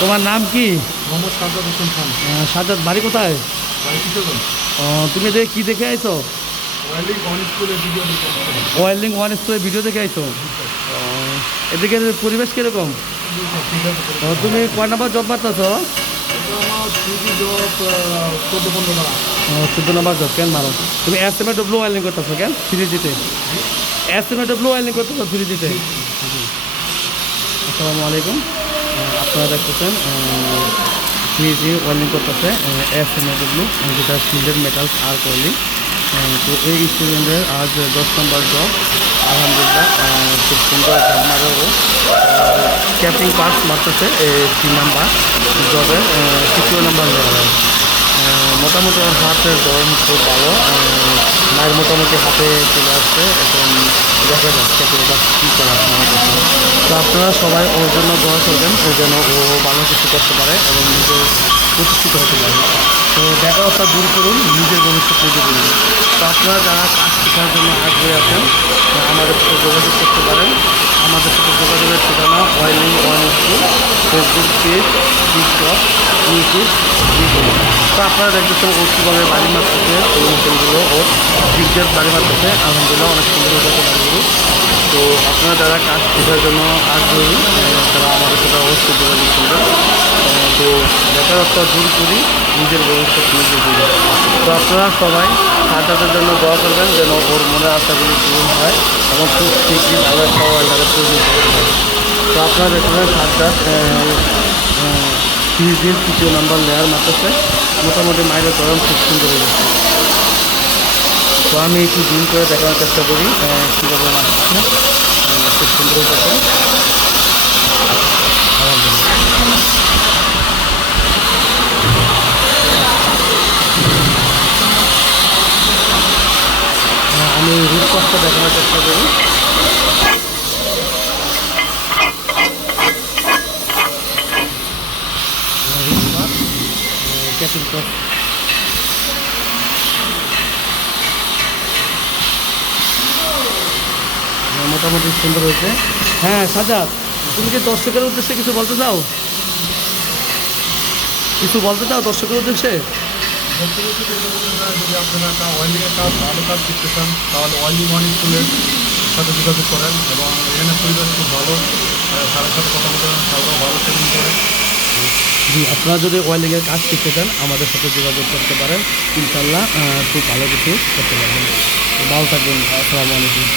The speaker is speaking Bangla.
তোমার নাম কি? মোহাম্মদ সাজ্জাদ হোসেন খান। সাজ্জাদ, বাড়ি কোথায়? বাড়ি কিশোরগঞ্জ। তুমি কি দেখে আইছো? ওয়াইল্ডিং ওয়ান স্কুলের ভিডিও দেখে আসছি। ওয়েল্ডিং ওয়ান স্কুলের ভিডিও দেখে আইছো? এদিকে পরিবেশ কীরকম? ঠিক আছে। তুমি কয় নাম্বার জব মারতেছ? এটা আমার 3D জব 14-15 টাকা। 14 নাম্বার জব কেন মারো? তুমি SMAW ওয়েল্ডিং করতেছো কেন 3Gতে? SMAW ওয়েল্ডিং করতেছো 3Gতে? আসসালামু আলাইকুম। আপনারা দেখতেছেন 3G ওয়েল্ডিং করতেছে SMAW, যেটা শিল্ডেড মেটালস আর ওয়েল্ডিং। তো এই স্টুডেন্টের আজ 10 নম্বর জব। আলহামদুলিল্লাহ খুব সুন্দর জব মারেও ক্যাপিং পার্টস মারতেছে 3 নাম্বার জবের 2 নাম্বার লেভেল। মোটামুটি ওর হাতের ধরন খুব ভালো, মায়ের মোটামুটি হাতে চলে আসছে। এখন দেখা যাচ্ছে ক্যাপিং পার্টস কী করা তো আপনারা সবাই ওর জন্য দোয়া করবেন যেন ও ভালো কিছু করতে পারে এবং নিজের প্রতিষ্ঠিত হতে পারে। তো বেকারত্ব দূর করুন, নিজের ভবিষ্যৎ নিজে করুন। তো আপনারা যারা কাজ শেখার জন্য আগ্রহী আছেন আমাদের সাথে যোগাযোগ করতে পারেন। আমাদের সাথে যোগাযোগের ঠিকানা welding one school, Facebook page, TikTok, YouTube. তো আপনারা দেখতেছেন ও কীভাবে বাড়ি মারতেছে, এই মেশিনগুলো ওর জিগজ্যাগ বাড়ি মারতেছে। আলহামদুলিল্লাহ অনেক সুন্দর হয়ে যাচ্ছে বাড়িগুলো। তো আপনারা যারা কাজ শেখার জন্য আগ্রহী তারা আমাদের সাথে অবশ্যই যোগাযোগ করবেন। তো বেকারত্ব দূর করি, নিজের ভবিষ্যৎ নিজে করি। তো আপনারা সবাই সাজ্জাদের জন্য দোয়া করবেন যেন ওর মনের আশাগুলি পূরণ হয় এবং খুব শীঘ্রই ভালো একটা ওয়েল্ডারে পরিণত হয়। তো আপনারা দেখবেন সাজ্জাদ 3Gর 2 নাম্বার লেয়ার মারতেছে। মোটামুটি মাইলের ধরন খুব সুন্দর হয়ে গেছে। তো আমি একটু জুম করে দেখানোর চেষ্টা করি কীভাবে মারতেছে। খুব সুন্দর হয়েছে। আমি রুট কষ্টটা দেখানোর চেষ্টা করি। ক্যাপিং কস্ট মোটামুটি সুন্দর হয়েছে। হ্যাঁ সাজ্জাদ, তুমি কি দর্শকের উদ্দেশ্যে কিছু বলতে চাও? কিছু বলতে চাও দর্শকের উদ্দেশ্যে? যদি আপনারা একটা ওয়াইল্ডিংয়ের কাজ ভালো কাজ শিখতে চান তাহলে ওয়াইল্ডিং ওয়ান স্কুলের সাথে যোগাযোগ করেন এবং এখানে পরিবেশ খুব ভালো। স্যারের সাথে কথা বলতে স্যাররাও ভালো ট্রেনিং করে। জি, আপনারা যদি ওয়েল্ডিংয়ের কাজ শিখতে চান আমাদের সাথে যোগাযোগ করতে পারেন। ইনশাল্লাহ খুব ভালো কিছু করতে পারবেন। ভালো থাকবেন। আসসালামু আলাইকুম।